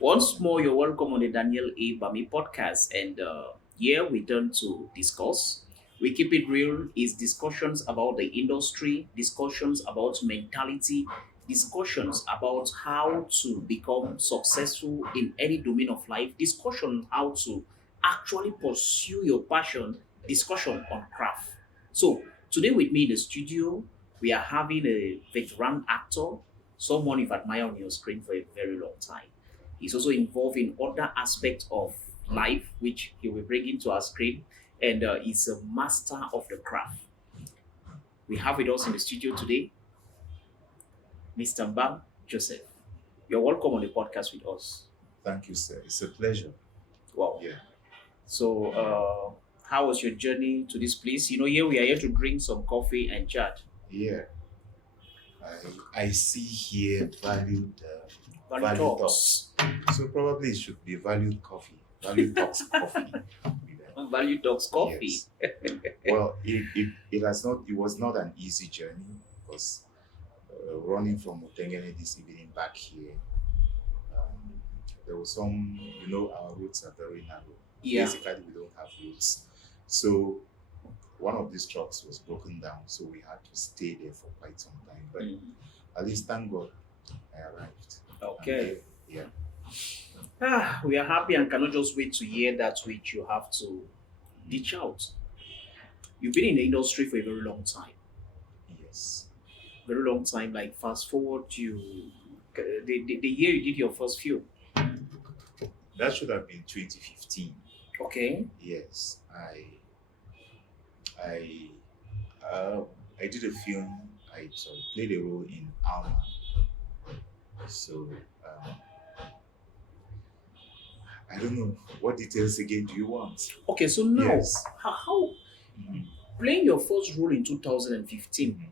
Once more, you're welcome on the Daniel A. Bami podcast. And here we turn to discuss. We keep it real is discussions about the industry, discussions about mentality, discussions about how to become successful in any domain of life, discussion how to actually pursue your passion, discussion on craft. So today with me in the studio, we are having a veteran actor, someone you've admired on your screen for a very long time. He's also involved in other aspects of life, which he will bring into our screen, and he's a master of the craft. We have with us in the studio today, Mr. Mbang Joseph. You're welcome on the podcast with us. Thank you, sir. It's a pleasure. Wow. Yeah. So, how was your journey to this place? Here we are here to drink some coffee and chat. Yeah. I see here Value value talks. talks. So probably it should be valued coffee. Value talks coffee. Value talks coffee. Yes. Well, it was not an easy journey because running from Otengene this evening back here, um, there was our routes are very narrow. Yeah. Basically, we don't have routes. So one of these trucks was broken down, so we had to stay there for quite some time. But at least, thank God, I arrived. Okay. Yeah. We are happy and cannot just wait to hear that which you have to ditch out. You've been in the industry for a very long time. Yes. Very long time. Like fast forward to the year you did your first film. That should have been 2015. Okay. Yes. I did a film. I played a role in Alma. So I don't know what details again do you want? Okay. So now, Yes. how Mhm. playing your first role in 2015? Mhm.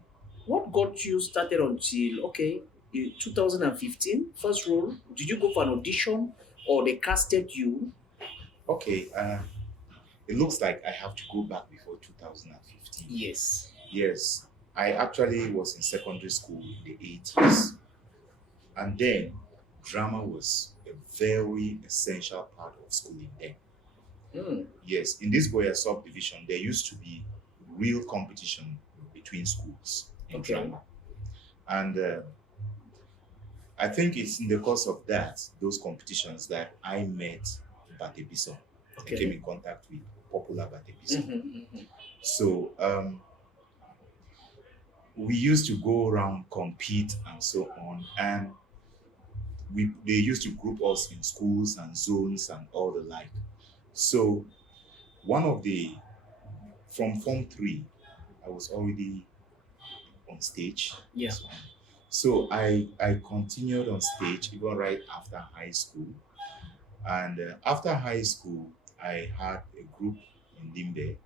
What got you started until in 2015 first role? Did you go for an audition or they casted you? Okay. It looks like I have to go back before 2015. Yes. Yes. I actually was in secondary school in the 80s. And then drama was a very essential part of schooling then. Mm. Yes, in this Boya subdivision, there used to be real competition between schools in Okay. drama. And I think it's in the course of those competitions, that I met Batebison. I came Okay. in contact with popular Batebison. Mm-hmm. So we used to go around, compete, and so on. And they used to group us in schools and zones and all the like. So one of the from Form 3, I was already on stage. Yeah. So I continued on stage even right after high school. And after high school, I had a group in Limbe.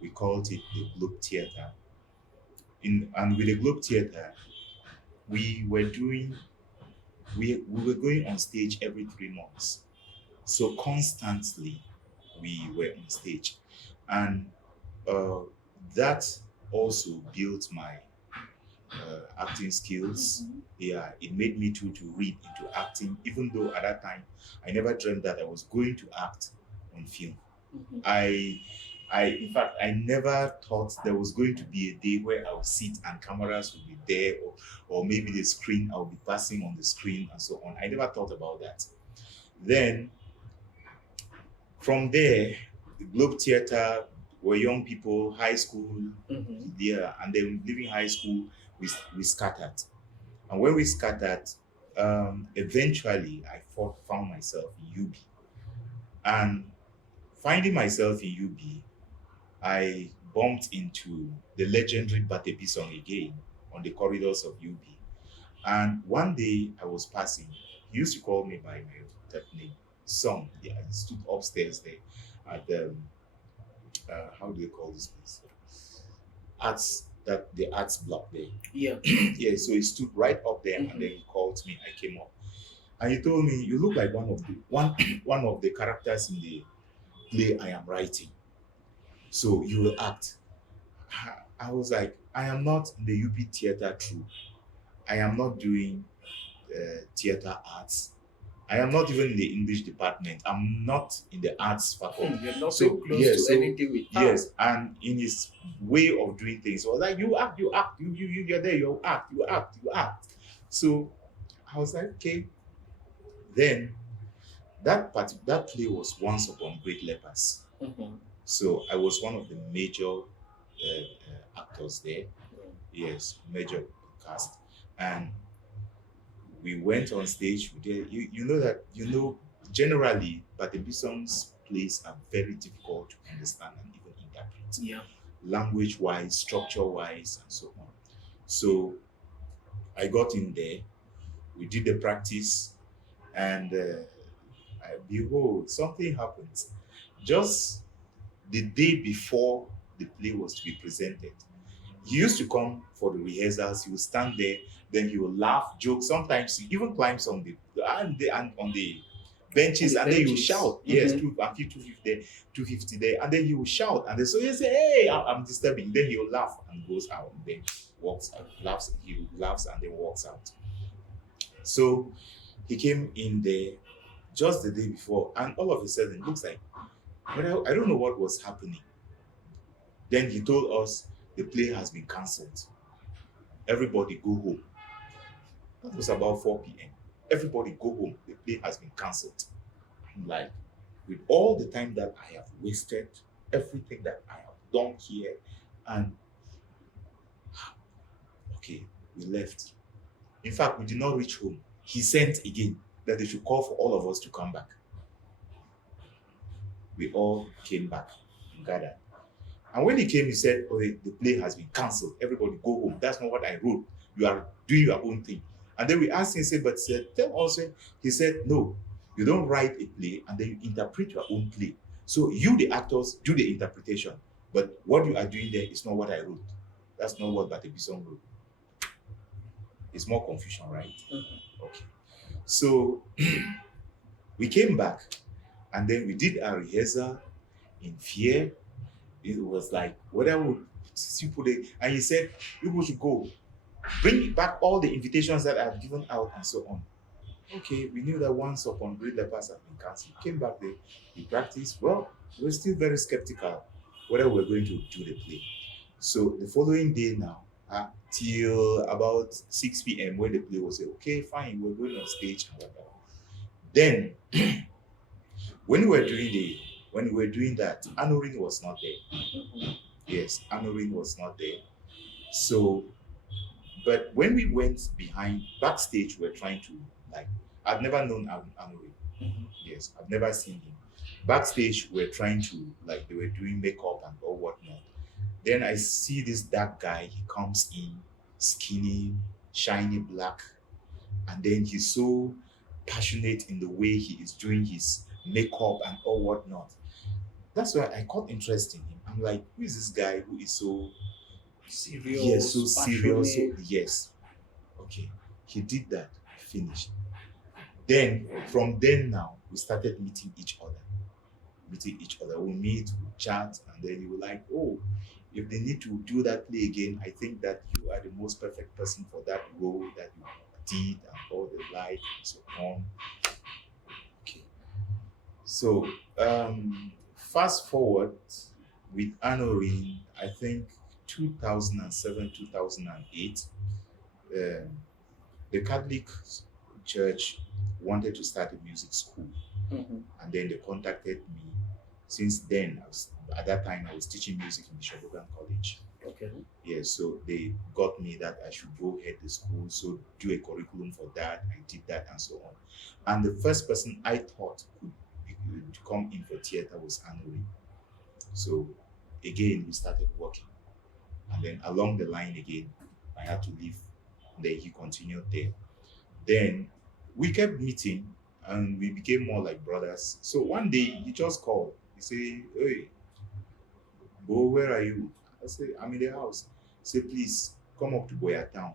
We called it the Globe Theatre. And with the Globe Theatre, we were doing we were going on stage every 3 months. So constantly we were on stage. And uh, that also built my acting skills. Mhm. Yeah, it made me to read into acting, even though at that time I never dreamed that I was going to act on film. Mhm. In fact, I never thought there was going to be a day where I would sit and cameras would be there, or maybe the screen, I'll be passing on the screen and so on. I never thought about that. Then from there, the Globe Theatre were young people, high school, Mhm. yeah, and then leaving high school, we scattered. And when we scattered, eventually found myself in UB. And finding myself in UB, I bumped into the legendary Batepi song again on the corridors of UB. And one day I was passing. He used to call me by my that name, Song. Yeah, I stood upstairs there at the how do they call this place? The arts block there. Yeah. Yeah, so he stood right up there, Mhm. and then he called me. I came up, and he told me, "You look like one of the characters in the play I am writing. So you will act." I was like, "I am not in the UP theater troupe. I am not doing theater arts. I am not even in the English department. I'm not in the arts faculty. You're not so So close yes, to so anything with yes, and in his way of doing things, it was like you act, you're there, you act, you act, you act. So I was like, okay. Then that play was Once Upon Great Lepers. Mhm. So I was one of the major actors there. Yes, major cast, and we went on stage. We did, you know that generally, but the Bison's plays are very difficult to understand and even interpret, Yeah. language wise, structure wise, and so on. So I got in there. We did the practice, and behold, something happened. Just the day before the play was to be presented, he used to come for the rehearsals. He would stand there, then he would laugh, joke. Sometimes he even climbs on and on the benches, and then he would shout. Yes, Mhm. I feel 250 there, and then he would shout, and then so he say, "Hey, I'm disturbing." Then he will laugh and goes out, and then walks out, laughs. He laughs and then walks out. So he came in there just the day before, and all of a sudden, it looks like, well, I don't know what was happening. Then he told us the play has been cancelled. Everybody go home. That was about 4 p.m. Everybody go home. The play has been cancelled. I'm like, with all the time that I have wasted, everything that I have done here, and okay, we left. In fact, we did not reach home. He sent again that they should call for all of us to come back. We all came back and gathered. And when he came, he said, "Oh, the play has been cancelled. Everybody go home. That's not what I wrote. You are doing your own thing." And then we asked him, said, "But said, tell us." He said, "No, you don't write a play and then you interpret your own play. So you, the actors, do the interpretation. But what you are doing there is not what I wrote. That's not what Batebison wrote." It's more confusion, right? Mhm. Okay. So we came back and then we did our rehearsal in fear. It was like, whatever would you put it, and he said, "People should go. Bring back all the invitations that I've given out and so on." Okay, we knew that Once Upon Great Lepers had been cancelled. Came back there, we practiced. Well, we were still very skeptical whether we were going to do the play. So the following day now, till about 6 p.m. when the play was said, okay, fine, we're going on stage and whatever. Then when we were doing that, Anorin was not there. Mhm. Yes, Anorin was not there. So but when we went behind backstage, we are trying to like I've never known Anuri. Mhm. Yes, I've never seen him. Backstage, we are trying to like they were doing makeup and all whatnot. Then I see this dark guy. He comes in, skinny, shiny black, and then he's so passionate in the way he is doing his makeup and all whatnot. That's why I caught interest in him. I'm like, who is this guy who is so yes, so Serious, serious, so passionate. yes. Okay, he did that, finished. Then from then now, we started meeting each other. Meeting each other. We meet, we chat, and then you were like, oh, if they need to do that play again, I think that you are the most perfect person for that role that you did and all the life and so on. Okay. So fast forward with Anorin, I think 2007, 2008, um, the Catholic Church wanted to start a music school, Mhm. and then they contacted me. Since then, at that time I was teaching music in Bishop Logan College. Okay. Yeah, so they got me that I should go head the school, so do a curriculum for that. I did that and so on. And the first person I thought could come in for theater was Anuri. So again, we started working, and then along the line again, I had to leave. Then he continued there. Then we kept meeting and we became more like brothers. So one day he just called. He said, "Hey, Bo, where are you?" I said, "I'm in the house." He said, "Please come up to Boya Town.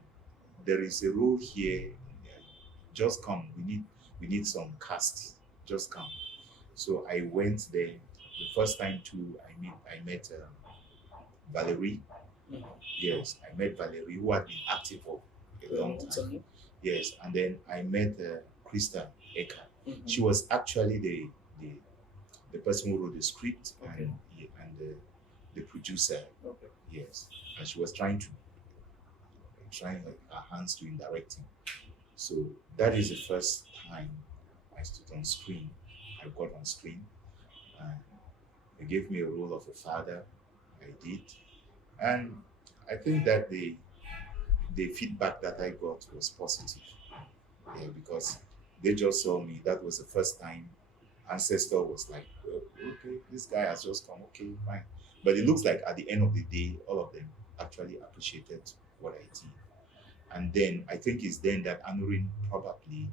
There is a role here. Just come. We need some cast. Just come." So I went there. The first time too, I met Valerie. Mhm. Yes, I met Valerie, who had been active for a long Long time. time. Yes, and then I met Krista Eka. She Mhm. was actually the the person who wrote the script Okay. and the producer. Okay. Yes, and she was trying like her hands to in directing. So that is the first time I stood on screen. I got on screen, and they gave me a role of a father. I did, and I think that the feedback that I got was positive. Yeah, because they just saw me. That was the first time Ancestor was like, well, okay, this guy has just come. Okay, fine. But it looks like at the end of the day, all of them actually appreciated what I did. And then I think it's then that Anurin probably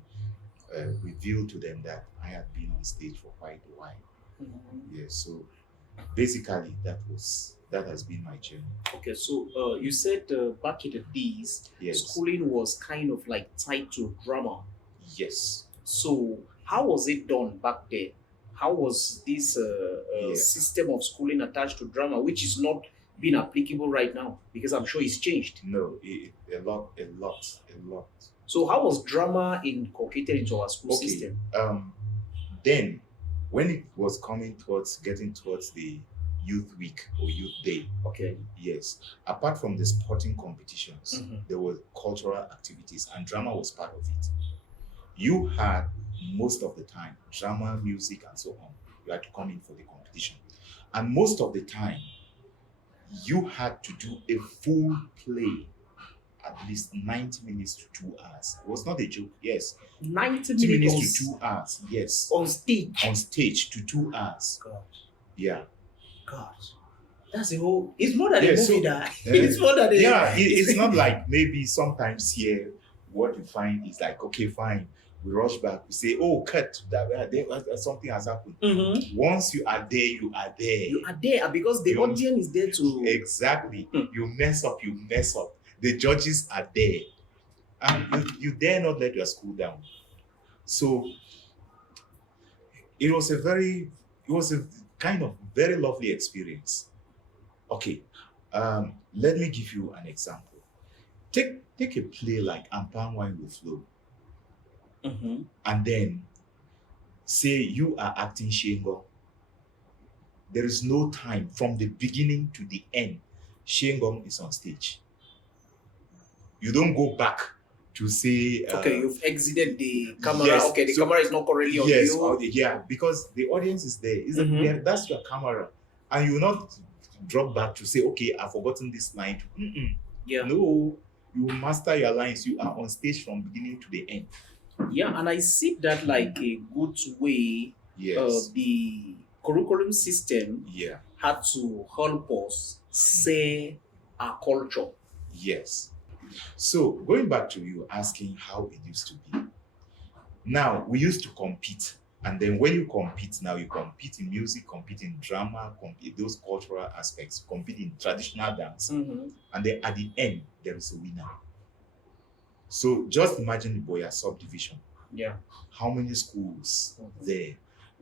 revealed to them that I had been on stage for quite a while. Mhm. Yeah, so basically that has been my journey. Okay, so you said back in the days, Yes, schooling was kind of like tied to drama. yes, So how was it done back then? How was this yeah. system of schooling attached to drama, which is not being applicable right now? Because I'm sure it's changed. No, a lot. So how was drama inculcated into our school Okay. system? Then when it was coming towards getting towards the youth week or youth day, Okay. yes, apart from the sporting competitions, Mhm. there were cultural activities and drama was part of it. You had most of the time drama, music, and so on. You had to come in for the competition. And most of the time, you had to do a full play, at least 90 minutes to 2 hours. It was not a joke, yes. 90 90 minutes minutes to 2 hours, yes. on stage. On stage to 2 hours. God, Yeah. God. That's a whole. It's more than a Yeah, movie so that. It's more than a. yeah, it's not like maybe sometimes here what you find is like, okay, fine. We rush back, we say, oh, cut, something has happened. Mhm. Once you are there, you are there. You are there because the You- audience is there to. Exactly. Hmm. You mess up, you mess up. The judges are there. And you dare not let your school down. So it was a kind of very lovely experience. Okay, let me give you an example. Take a play like Ampan Wine Will Flow, Mhm. and then say you are acting Shengo. There is no time from the beginning to the end. Shengong is on stage. You don't go back to say, Okay, you've exited the camera. yes. Okay, the So camera is not currently on yes, you. yeah, because the audience is there. Mhm. That's your camera, and you will not drop back to say, okay, I've forgotten this line. Yeah. No, you master your lines. You are on stage from beginning to the end. Yeah, and I see that like a good way. Yes. The curriculum system Yeah. had to help us say our culture. Yes. So going back to you asking how it used to be. Now we used to compete. And then when you compete now, you compete in music, compete in drama, compete those cultural aspects, compete in traditional dance. Mhm. And then at the end, there is a winner. So just imagine the Boya subdivision. Yeah. How many schools Mhm. there?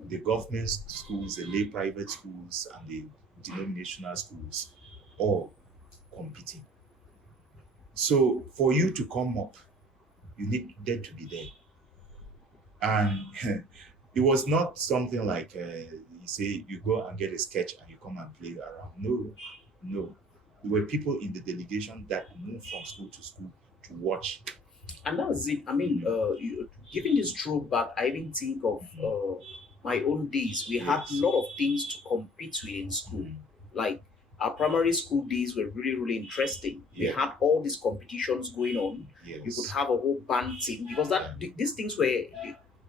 The government schools, the lay private schools, and the denominational schools, all competing. So for you to come up, you needed to be there. And it was not something like you say you go and get a sketch and you come and play around. No, no. There were people in the delegation that moved from school to school to watch. And that's it. I mean, giving this throwback, I even think of my own days. We had Yes. a lot of things to compete with in school. Like our primary school days were really, really interesting. We Yeah. had all these competitions going on. Yes. You could have a whole band team because these things were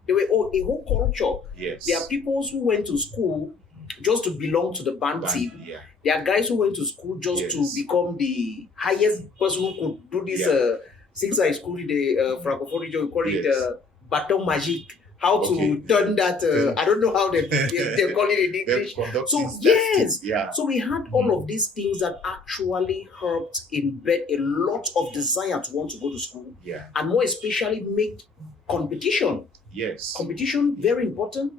they were a whole culture. Yes. There are people who went to school just to belong to the band team. Yeah. There are guys who went to school just Yes. to become the highest person who could do this. Yeah. Since I school in the Francophone region, we call it Yes. baton magique. How to Okay. turn that? I don't know how they call it in They're English. conducting So steps. yes, Yeah. so we had all of these things that actually helped embed a lot of desire to want to go to school, Yeah. and more especially make competition. Yes. Competition very important.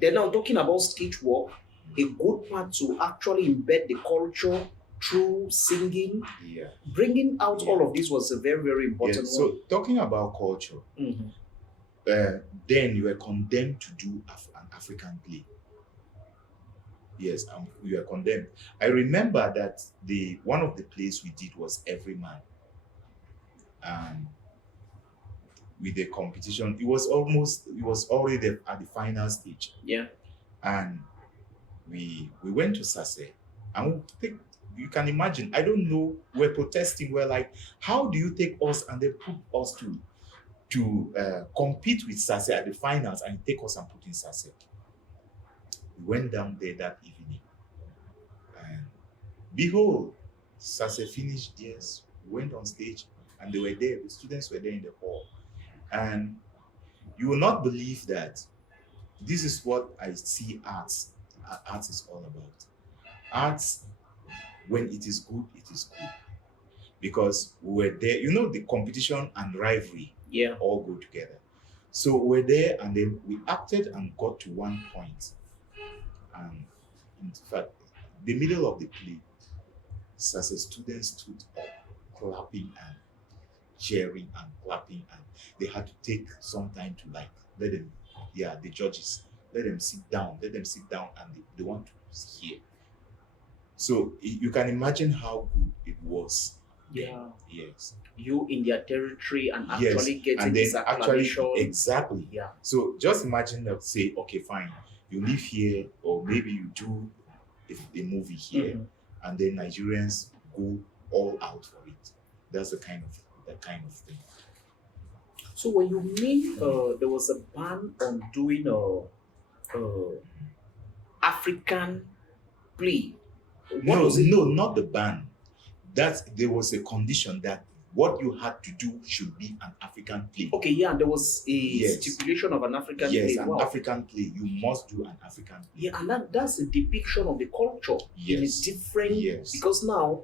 Then now talking about sketch work, a good part to actually embed the culture through singing, Yeah. bringing out Yeah. all of this was a very, very Yeah. important So talking about culture, one. then you were condemned to do an African play. Yes, you were condemned. I remember that the one of the plays we did was Every Man, and with the competition, it was already at the final stage, Yeah. and we went to Sase, and we take, you can imagine. I don't know. We're protesting. We're like, how do you take us and they put us to compete with Sase at the finals and take us and put in Sase? We went down there that evening, and behold, Sase finished theirs, went on stage, and they were there. The students were there in the hall. And you will not believe that this is what I see arts is all about. Arts, when it is good, it is good. Because we were there, the competition and rivalry Yeah. all go together. So we're there, and then we acted and got to one point. And in fact, the middle of the play, as a student stood up, clapping and cheering and clapping, and they had to take some time to like let them, the judges, let them sit down, and they want to hear. So you can imagine how good it was. Yeah. Yes. You in their territory and Yes, actually getting and this then actually acclamation. exactly. Yeah. So just imagine that, say, okay, fine, you live here, or maybe you do a movie here, and then Nigerians go all out for it. That's the kind of thing. So when you mean there was a ban on doing African play, what No, was it? no, not the ban. That there was a condition that what you had to do should be an African play. Okay, yeah, there was a Yes. stipulation of an African Yes, play. an Wow. African play. You must do an African play. Yeah, and that's a depiction of the culture in a Yes. different. Yes. Because now,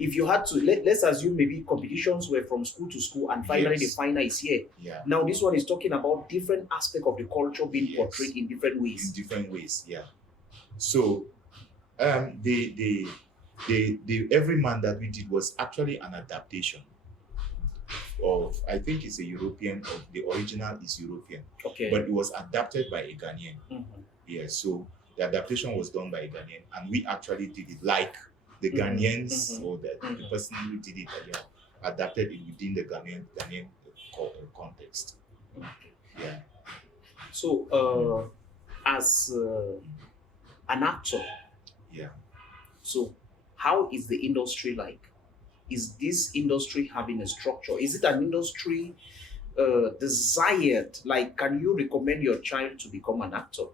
if you had to let's assume maybe competitions were from school to school, and finally the Yes. final is here. Yeah. Now this one is talking about different aspect of the culture being Yes. portrayed in different In ways. different ways, yeah. So, the Every Man that we did was actually an adaptation of, I think it's a European, of the original is European, Okay. but it was adapted by a Ghanaian. Mhm. Yeah, so the adaptation was done by a Ghanaian, and we actually did it like the Ghanaians, or the person who did it, adapted it within the Ghanaian context. Yeah. So, as an actor, Yeah. so how is the industry like? Is this industry having a structure? Is it an industry desired? Like, can you recommend your child to become an actor?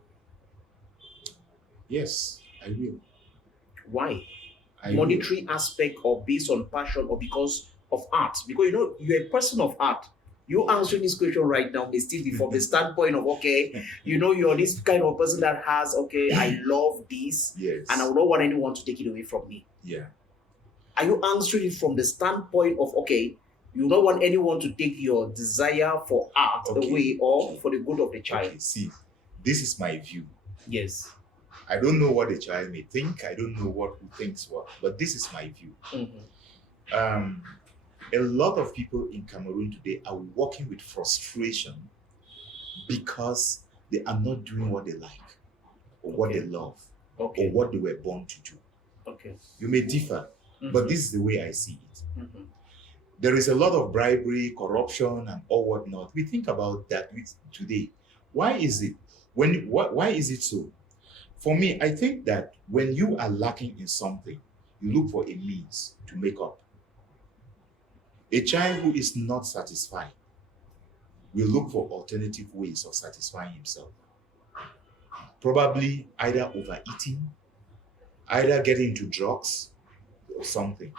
Yes, I will. Why? I will. Monetary aspect, or based on passion, or because of art? Because you're a person of art. You answering this question right now may still be from the standpoint of, okay, you're this kind of person that has, okay, I love this, Yes. and I don't want anyone to take it away from me. Yeah. Are you answering it from the standpoint of, okay, you don't want anyone to take your desire for art away, or for the good of the child? Okay, see, this is my view. Yes. I don't know what the child may think. I don't know who thinks what, but this is my view. A lot of people in Cameroon today are working with frustration because they are not doing what they like, or what they love, or what they were born to do. Okay. You may differ, but this is the way I see it. There is a lot of bribery, corruption, and all whatnot. We think about that today. Why is it? Why is it so? For me, I think that when you are lacking in something, you look for a means to make up. A child who is not satisfied will look for alternative ways of satisfying himself. Probably either overeating, either getting into drugs, or something.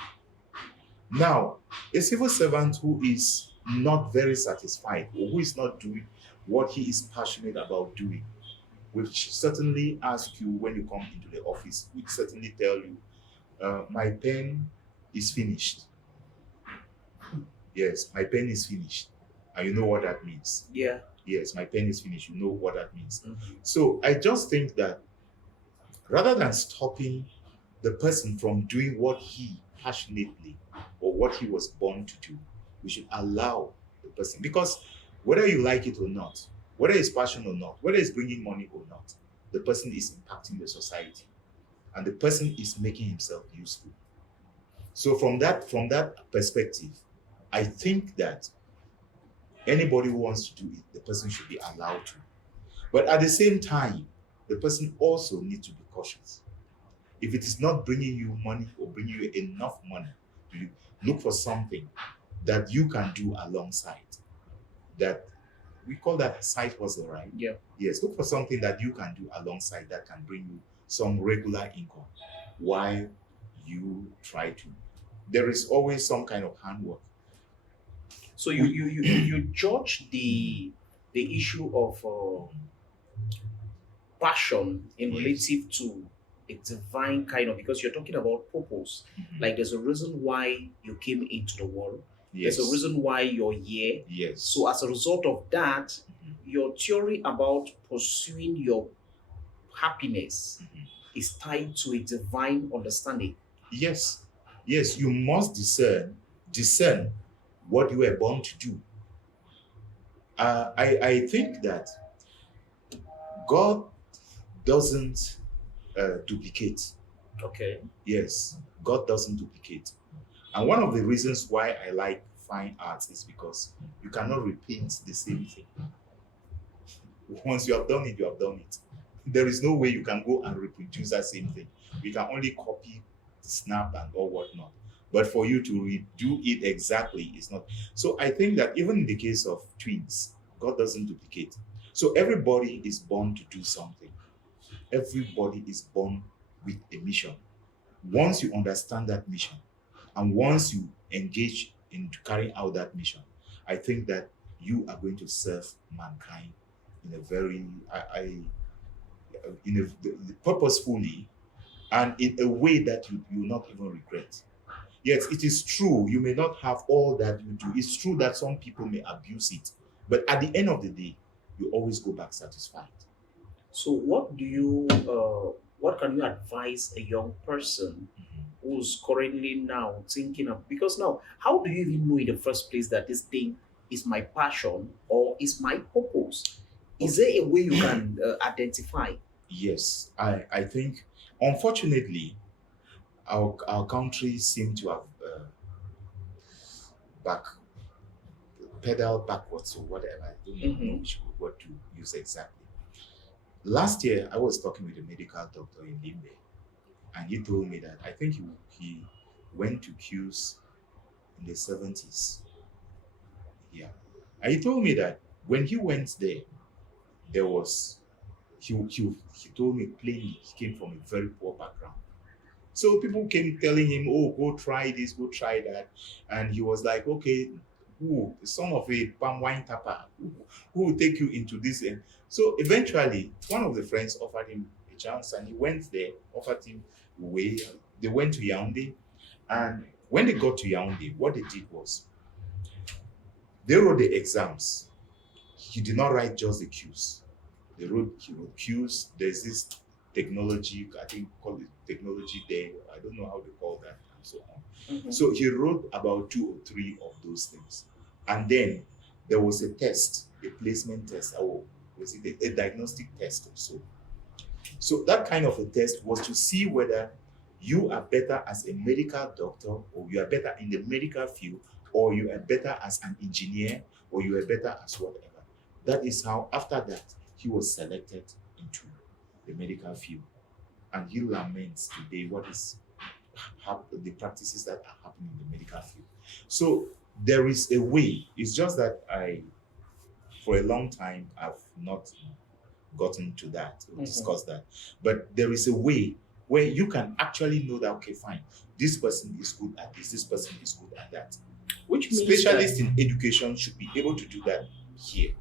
Now, a civil servant who is not very satisfied, or who is not doing what he is passionate about doing, will certainly ask you when you come into the office, will certainly tell you, my pen is finished. Yes, my pen is finished. And you know what that means. Yeah. Yes, my pen is finished. You know what that means. So I just think that rather than stopping the person from doing what he passionately or what he was born to do. We should allow the person, because whether you like it or not, whether it's passion or not, whether it's bringing money or not, the person is impacting the society and the person is making himself useful. So from that perspective, I think that anybody who wants to do it, the person should be allowed to. But at the same time, the person also needs to be cautious. If it is not bringing you money or bringing you enough money, to look for something that you can do alongside. That we call that side hustle, right? Yeah. Yes, look for something that you can do alongside that can bring you some regular income while you try to. There is always some kind of handwork. So you judge the issue of passion in Yes. relative to a divine kind of, because you're talking about purpose. Mhm. Like there's a reason why you came into the world. There's a Yes. reason why you're here. Yes. So as a result of that, Mhm. your theory about pursuing your happiness Mhm. is tied to a divine understanding. Yes. Yes. You must discern what you were born to do. I think that God doesn't duplicate. Okay. Yes, God doesn't duplicate. And one of the reasons why I like fine arts is because you cannot repaint the same thing. Once you have done it, you have done it. There is no way you can go and reproduce that same thing. You can only copy, snap, and all whatnot. But for you to redo it exactly is not. So I think that even in the case of twins, God doesn't duplicate. So everybody is born to do something. Everybody is born with a mission. Once you understand that mission, and once you engage in carrying out that mission, I think that you are going to serve mankind in a very, in a purposefully, and in a way that you will not even regret. Yes, it is true. You may not have all that you do. It's true that some people may abuse it, but at the end of the day, you always go back satisfied. So what can you advise a young person Mhm. who's currently now thinking of, because now how do you even know in the first place that this thing is my passion or is my purpose? Is Okay. there a way you can identify? Yes, I think, unfortunately, our country seem to have back pedal backwards or whatever. I don't know Hmm. which word to use exactly. Last year, I was talking with a medical doctor in Limbe, and he told me that I think he went to Q's in the 70s. Yeah. And he told me that when he went there, there was, he told me plainly, he came from a very poor background. So people came telling him, "Oh, go try this, go try that," and he was like, "Okay, who, the son of a palm wine tapper, who will take you into this?" And so eventually, one of the friends offered him a chance, and he went there, offered him a way. They went to Yaoundé, and when they got to Yaoundé, what they did was they wrote the exams. He did not write just the Q's. He wrote Q's. There's this technology, I think call it technology there. I don't know how to call that and so on. Hmm. So he wrote about two or three of those things. And then there was a test, a placement test, or was it a diagnostic test or so. So that kind of a test was to see whether you are better as a medical doctor, or you are better in the medical field, or you are better as an engineer, or you are better as whatever. That is how, after that, he was selected into the medical field. And he laments today what is the practices that are happening in the medical field. So there is a way. It's just that for a long time, I've not gotten to that or Hmm. discussed that. But there is a way where you can actually know that, okay, fine, this person is good at this person is good at that. Which means that, Specialists in education should be able to do that here.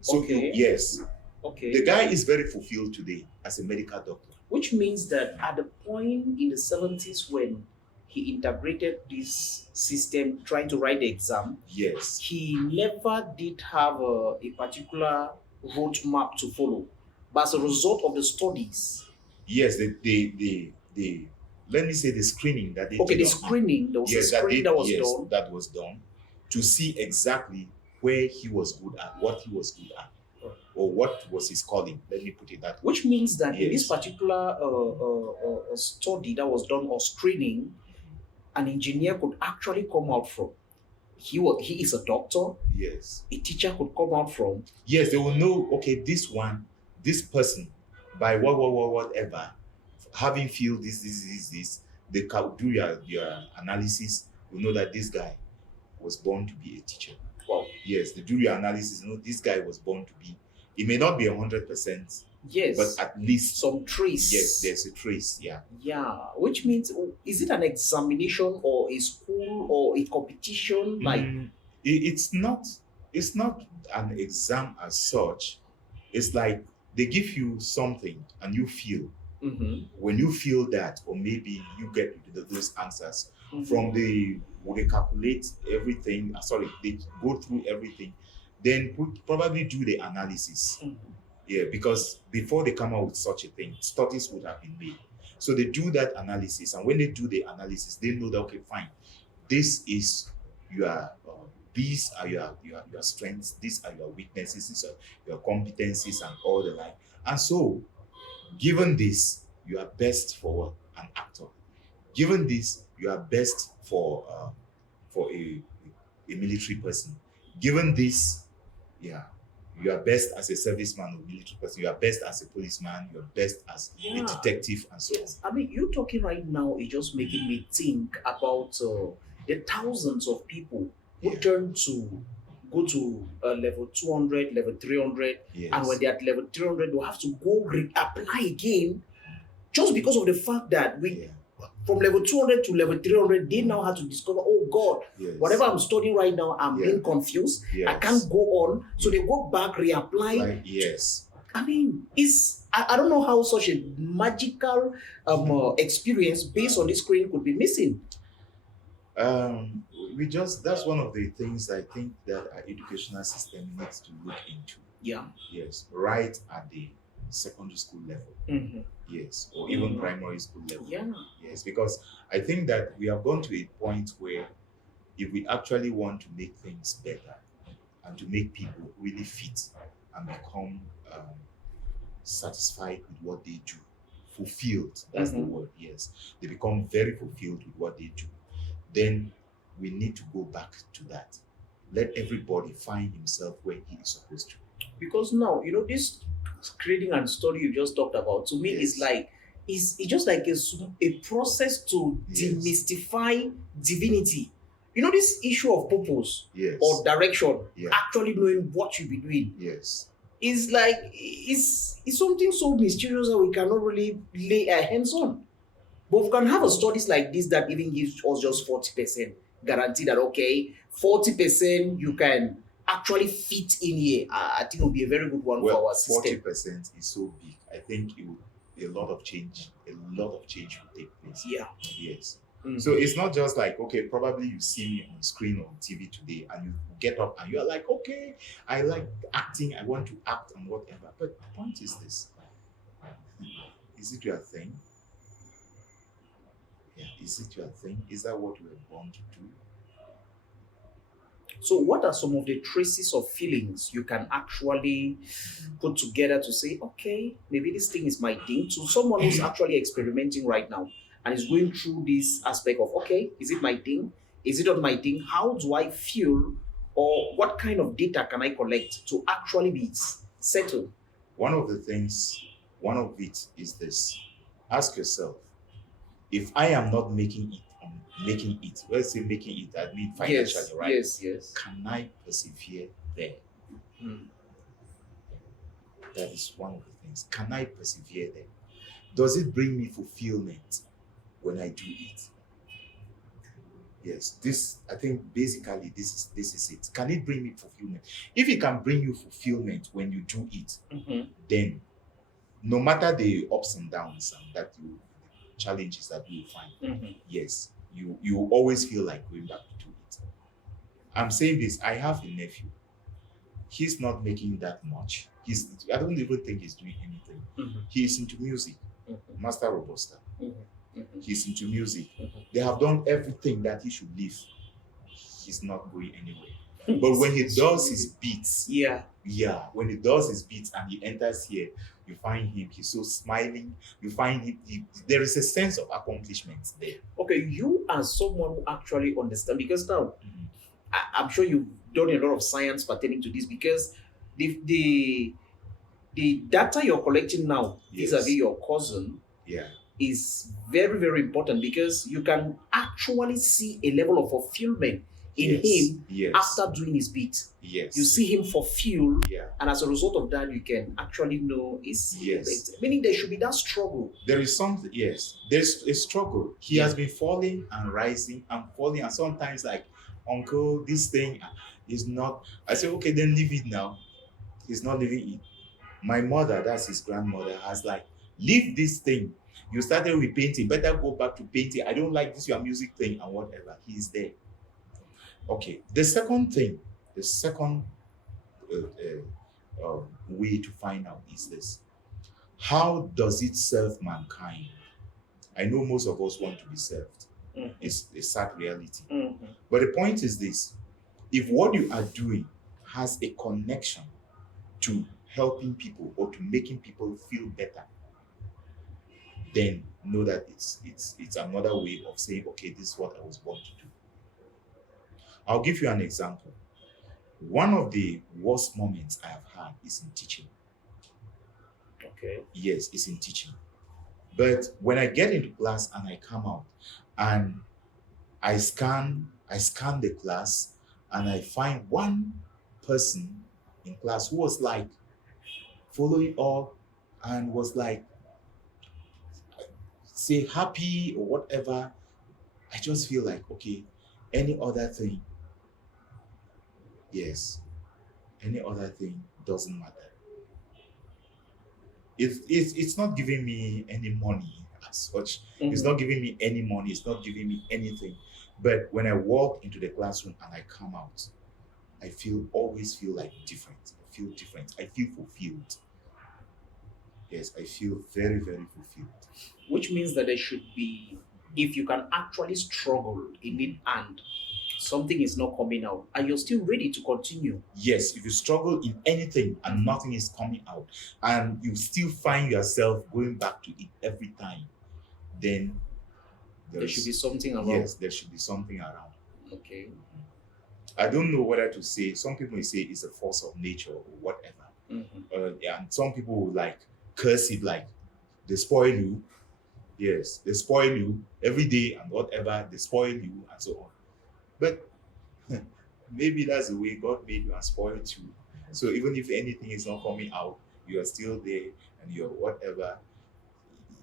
So you, okay, yes, the okay, guy is very fulfilled today as a medical doctor. which means that at the point in the 70s when he integrated this system trying to write the exam, Yes, he never did have a particular roadmap to follow. But as a result of the studies, yes, they let me say the screening that they Okay, did the on him. screening, there was a Yes, screening that was yes, done. that was done to see exactly where he was good at, what he was good at, or what was his calling. Let me put it that way. Which means that in this Yes. particular study that was done or screening, an engineer could actually come out from. He is a doctor. Yes. A teacher could come out from. Yes, they will know, okay, this person, by whatever, having feel this, they can do your analysis, will know that this guy was born to be a teacher. Wow. Yes, they do your analysis, this guy was born to be. It may not be 100%, Yes. but at least some trace. Yes, there's a trace. Yeah. Yeah, which means, is it an examination or a school or a competition? Like, it's not. It's not an exam as such. It's like they give you something and you feel. When you feel that, or maybe you get those answers from they calculate everything. Sorry, they go through everything, then probably do the analysis. Yeah, because before they come out with such a thing, studies would have been made. So they do that analysis, and when they do the analysis, they know that, okay, fine, this is your these are your strengths, these are your weaknesses, these are your competencies, and all the like. And so, given this, you are best for what? An actor. Given this, you are best for a military person. Given this, yeah, you are best as a serviceman or military person. You are best as a policeman. You are best as a detective, and so on. I mean, you talking right now is just making me think about the thousands of people who turn to go to level 200, level 300, and when they're at level 300, they'll have to go reapply again just because of the fact that from level 200 to level 300, they now have to discover, oh God, whatever I'm studying right now, I'm being confused. I can't go on. So they go back, reapply. I mean, I don't know how such a magical experience based on this screen could be missing. That's one of the things I think that our educational system needs to look into. Yeah. Yes, right at the secondary school level. Yes, or even primary school level. Yeah. Yes, because I think that we have gone to a point where if we actually want to make things better and to make people really fit and become satisfied with what they do, fulfilled, that's the word, yes. They become very fulfilled with what they do. Then we need to go back to that. Let everybody find himself where he is supposed to. Because now, this screening and study you just talked about, to me, it's like, it's just like a process to demystify divinity. This issue of purpose or direction, actually knowing what you'll be doing. Yes. It's like, it's something so mysterious that we cannot really lay our hands on. But we can have a studies like this that even gives us just 40% guarantee that, okay, 40% you can actually fit in here. I think it will be a very good one for our system. 40% is so big. I think it would a lot of change will take place. Yeah. Yes. So it's not just like, okay, probably you see me on screen on TV today and you get up and you're like, okay, I like acting, I want to act and whatever. But the point is this. Is it your thing? Yeah, is it your thing? Is that what you were born to do? So what are some of the traces of feelings you can actually put together to say, okay, maybe this thing is my thing, to someone who's actually experimenting right now and is going through this aspect of, okay, is it my thing? Is it not my thing? How do I feel? Or what kind of data can I collect to actually be settled? One of it is this. Ask yourself, if I am not making it, let's say making it, I mean financially, right? Yes. Can I persevere there? That is one of the things. Can I persevere there? Does it bring me fulfillment when I do it? Yes, I think basically this is it. Can it bring me fulfillment? If it can bring you fulfillment when you do it, then no matter the ups and downs and challenges that you find, yes, you always feel like going back to it. I'm saying this, I have a nephew. He's not making that much. I don't even think he's doing anything. He is into music, Master Robusta. He's into music. Mhm. They have done everything that he should leave. He's not going anywhere. But when he does his beats, Yeah. yeah, when he does his beats and he enters here, you find him, he's so smiling. You find him, there is a sense of accomplishment there. Okay, you are someone who actually understand because now Mhm. I'm sure you've done a lot of science pertaining to this because the data you're collecting now Yes. vis-a-vis your cousin Yeah, is very, very important because you can actually see a level of fulfillment in yes, him yes, after doing his beat. yes. You see him fulfilled, Yeah, and as a result of that, you can actually know is yes. meaning there should be that struggle. There is something, yes, there's a struggle. He Yeah. has been falling and rising and falling, and sometimes, like, uncle, this thing is not. I say, okay, then leave it now. He's not leaving it. My mother, that's his grandmother, has like, leave this thing. You started with painting, better go back to painting. I don't like this your music thing and whatever. He's there. Okay. The second thing, the second way to find out is this: how does it serve mankind? I know most of us want to be served. Mhm. It's a sad reality. Mhm. But the point is this: if what you are doing has a connection to helping people or to making people feel better, then know that it's another way of saying, okay, this is what I was born to do. I'll give you an example. One of the worst moments I have had is in teaching. Okay. Yes, it's in teaching. But when I get into class and I come out and I scan the class and I find one person in class who was like following up and was like, say, happy or whatever, I just feel like, okay, any other thing, yes, any other thing doesn't matter. It's not giving me any money as such. It's Mhm. not giving me any money. It's not giving me anything. But when I walk into the classroom and I come out, I always feel like different. I feel different. I feel fulfilled. Yes, I feel very, very fulfilled. Which means that there should be, if you can actually struggle in it and something is not coming out, and you're still ready to continue. Yes, if you struggle in anything and nothing is coming out, and you still find yourself going back to it every time, then There should be something around. yes, there should be something around. Okay. I don't know whether to say. Some people may say it's a force of nature or whatever. Mhm. Yeah, and some people will like curse it, like they spoil you. Yes, they spoil you every day and whatever. They spoil you and so on. But maybe that's the way God made you and spoiled you. So even if anything is not coming out, you are still there and you're whatever.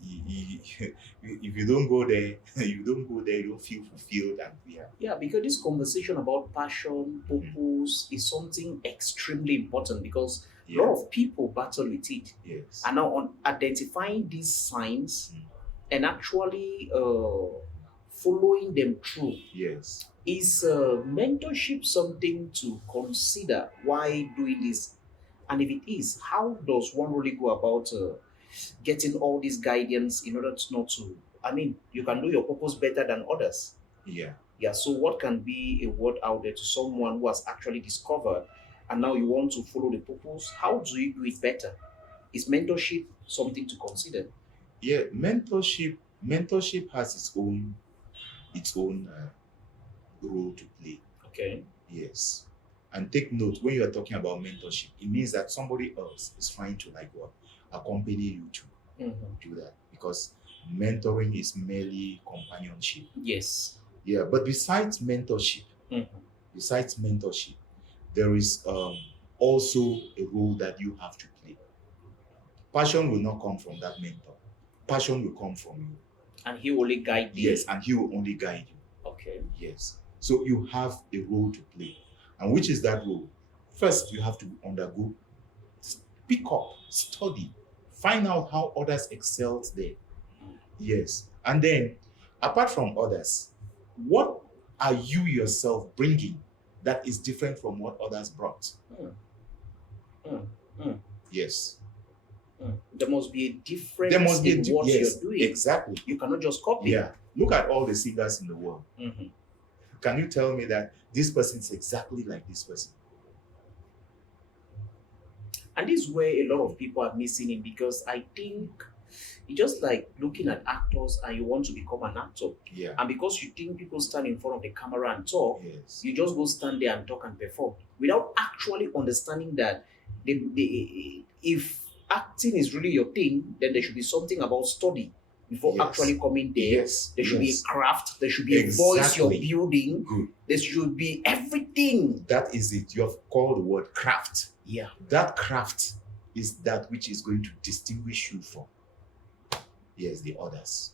If you don't go there, you don't feel fulfilled and yeah. Yeah, because this conversation about passion, purpose is something extremely important because a Yeah. lot of people battle with it. Yes. And now on identifying these signs and actually following them through, Yes. is mentorship something to consider while doing this? And if it is, how does one really go about getting all this guidance in order to not to? I mean, you can do your purpose better than others. Yeah. Yeah, so what can be a word out there to someone who has actually discovered and now you want to follow the purpose? How do you do it better? Is mentorship something to consider? Yeah. Mentorship has its own role to play. Okay. Yes. And take note, when you are talking about mentorship, it means that somebody else is trying to like what accompany you to Mhm. do that, because mentoring is merely companionship. Yes. Yeah, but Mhm. besides mentorship, there is also a role that you have to play. Passion will not come from that mentor. Passion will come from you. And he only guide you. Yes, and he will only guide you. Okay. Yes. So you have a role to play. And which is that role? First, you have to undergo, pick up, study, find out how others excelled there. Yes. And then, apart from others, what are you yourself bringing that is different from what others brought? Mm. Mm. Mm. Yes. There must be a There difference must be in what yes, you're doing. exactly. You cannot just copy. Yeah. Look at all the singers in the world. Mhm. Can you tell me that this person is exactly like this person? And this is where a lot of people are missing it, because I think it's just like looking at actors and you want to become an actor. Yeah. And because you think people stand in front of the camera and talk, Yes. you just go stand there and talk and perform without actually understanding that if acting is really your thing, then there should be something about study before Yes. actually coming there. Yes. There should be a Yes. craft, there should be a voice you're Exactly. building, Good. there should be everything. That is it. You have called the word craft. Yeah. That craft is that which is going to distinguish you from, yes, the others.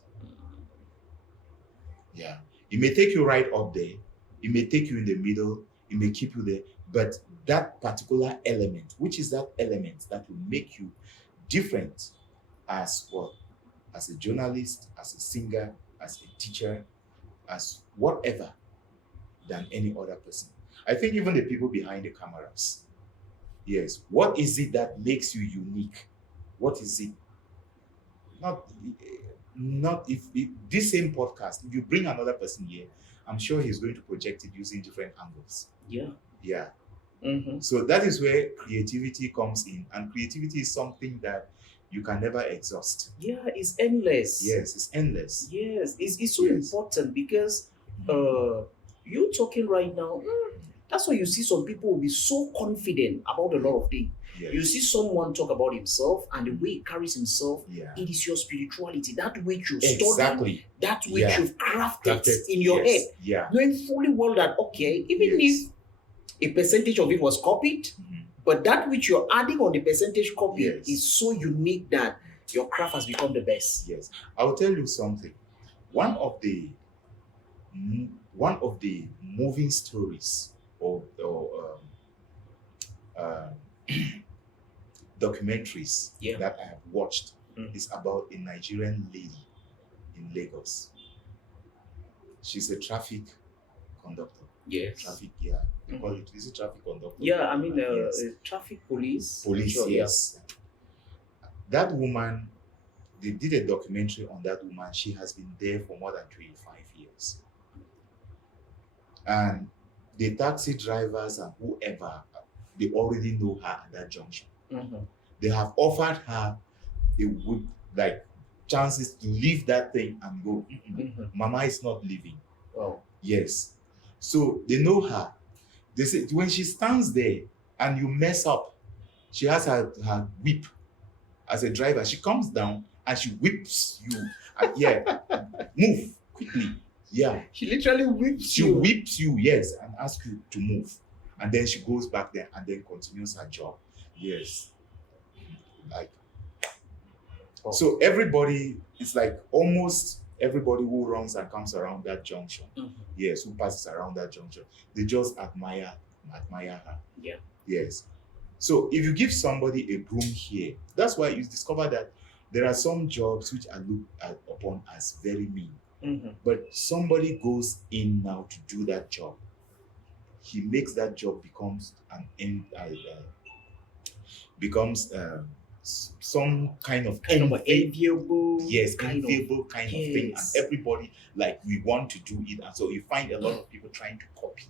Yeah. It may take you right up there. It may take you in the middle. It may keep you there. But that particular element, which is that element that will make you different as what? As a journalist, as a singer, as a teacher, as whatever, than any other person. I think even the people behind the cameras. Yes. What is it that makes you unique? What is it? Not if this same podcast, if you bring another person here, I'm sure he's going to project it using different angles. Yeah. Yeah. Mm-hmm. So that is where creativity comes in. And creativity is something that you can never exhaust. Yeah, it's endless. Yes, it's endless. Yes, it's so Yes. important, because you talking right now, that's why you see some people will be so confident about a lot of things. Yes. You see someone talk about himself and the way he carries himself. Yeah. It is your spirituality, that which you study, Exactly. that which Yeah. you've crafted Crafted. in your Yes. head, Yeah. knowing fully well that okay, even Yes. if a percentage of it was copied, Mhm. but that which you're adding on the percentage copy Yes. is so unique that your craft has become the best. Yes. I'll tell you something. One of the moving stories or documentaries Yeah. that I have watched Mm. is about a Nigerian lady in Lagos. She's a traffic conductor. Yes. Traffic, yeah. They call it, is it traffic conductor? Yeah, I mean, Yes. traffic police. Police, Sure, yes. That woman, they did a documentary on that woman. She has been there for more than 25 years. And the taxi drivers and whoever, they already know her at that junction. Yeah. Mhm. They have offered her a would like chances to leave that thing and go. Mhm. Mama is not leaving. Wow. Yes. So they know her. They say when she stands there and you mess up, she has her whip as a driver. She comes down and she whips you. And yeah, move quickly. Yeah. She literally whips She you. whips you, yes, and asks you to move. And then she goes back there and then continues her job. Yes. Like, Oh. so everybody, it's like almost everybody who runs and comes around that junction, Mhm. yes, who passes around that junction, they just admire her. Yeah. Yes. So if you give somebody a broom here, that's why you discover that there are some jobs which are looked upon as very mean. Mhm. But somebody goes in now to do that job. He makes that job becomes some kind of Kind of an envy- enviable. yes, kind of. enviable kind of thing, and Yes. everybody like we want to do it, and so you find a lot of people trying to copy.